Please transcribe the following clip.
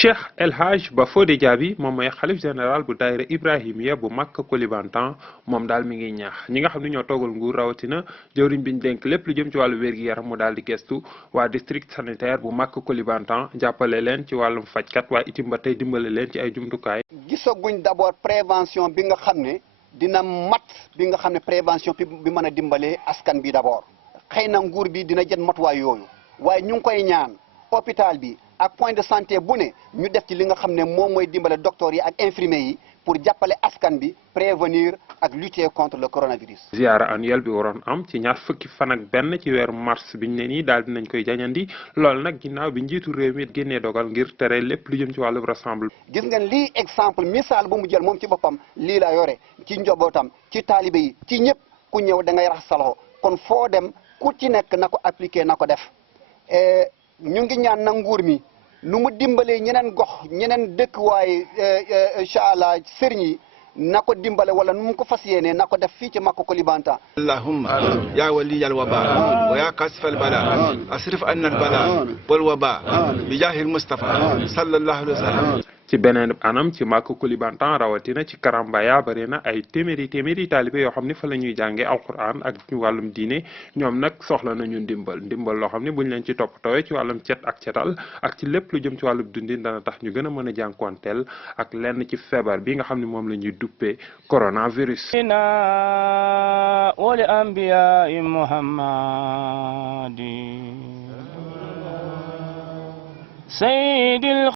Cheikh El Hadj Bafodé Diaby moom mooy xalif général bu daayira Ibrahimiya bu Makka Koulibantang moom daal mi ngi ñaax ñi nga xam ne ñoo toogal nguur rawatina jëwriñ biñ dénk lépp lu jëm ci wàllu wér-gi-yaram mu daal di gestu waa district sanitaire bu Makka Koulibantang jàppale leen ci wàllum fajkat waaye itim ba tey dimbale leen ci ay jumtukaay. gisaguñ d'abord prévention bi nga xam ne dina mat bi nga xam ne prévention bi mën a dimbalee askan bi d'abord xëy na nguur bi dina jël matuwaay yooyu waaye ñu ngi koy ñaan hôpital bi ak point de santé bu ne ñu def ci li nga xam ne moom mooy dimbale docteurs yi ak infirmiers yi pour jàppale askan bi prévenir ak lutter contre le coronavirus. ziara annuelle bi waroon am ci ñaar fukki fan ak benn ci weeru mars biñ ne nii daal dinañ koy jañandi loolu nag ginnaaw bi njiitu réew mi génnee dogal ngir tere lépp lu jëm ci wàllu rassemble. gis ngeen lii exemple misaal bu mu jël moom ci boppam lii la yore ci njobootam ci taalibe yi ci ñëpp ku ñëw da ngay raxas sa loxo kon foo dem ku ci nekk na ko appliquer na ko def ñu ngi ñaan na nguur mi nu mu dimbalee ñeneen gox ñeneen dëkk waaye incha allah sëriñ yi na ko dimbale wala nu mu ko fas yéenee na ko def fii ci Makka Koulibantang. allahumma ya waliyal waba wa ya kasifal bala asrif anna al bala wal waba bi jaahil Mustafa sallallahu alayhi wa sallam. ci beneen anam ci Makka Koulibantang rawatina ci Karambaya bari na ay téeméeri taalibe yoo xam ne fa la ñuy jàngee alquran ak ci wàllum diine ñoom nag soxla nañu ndimbal loo xam ne buñ leen ci toppatooyee ci wàllum cet ak cetal ak ci lépp lu jëm ci wàllum dundin dana tax ñu gën a mën a jànkuwanteel ak lenn ci feebar bi nga xam ne moom la ñuy duppee coronavirus. wali anbiya muhammadi sayyidil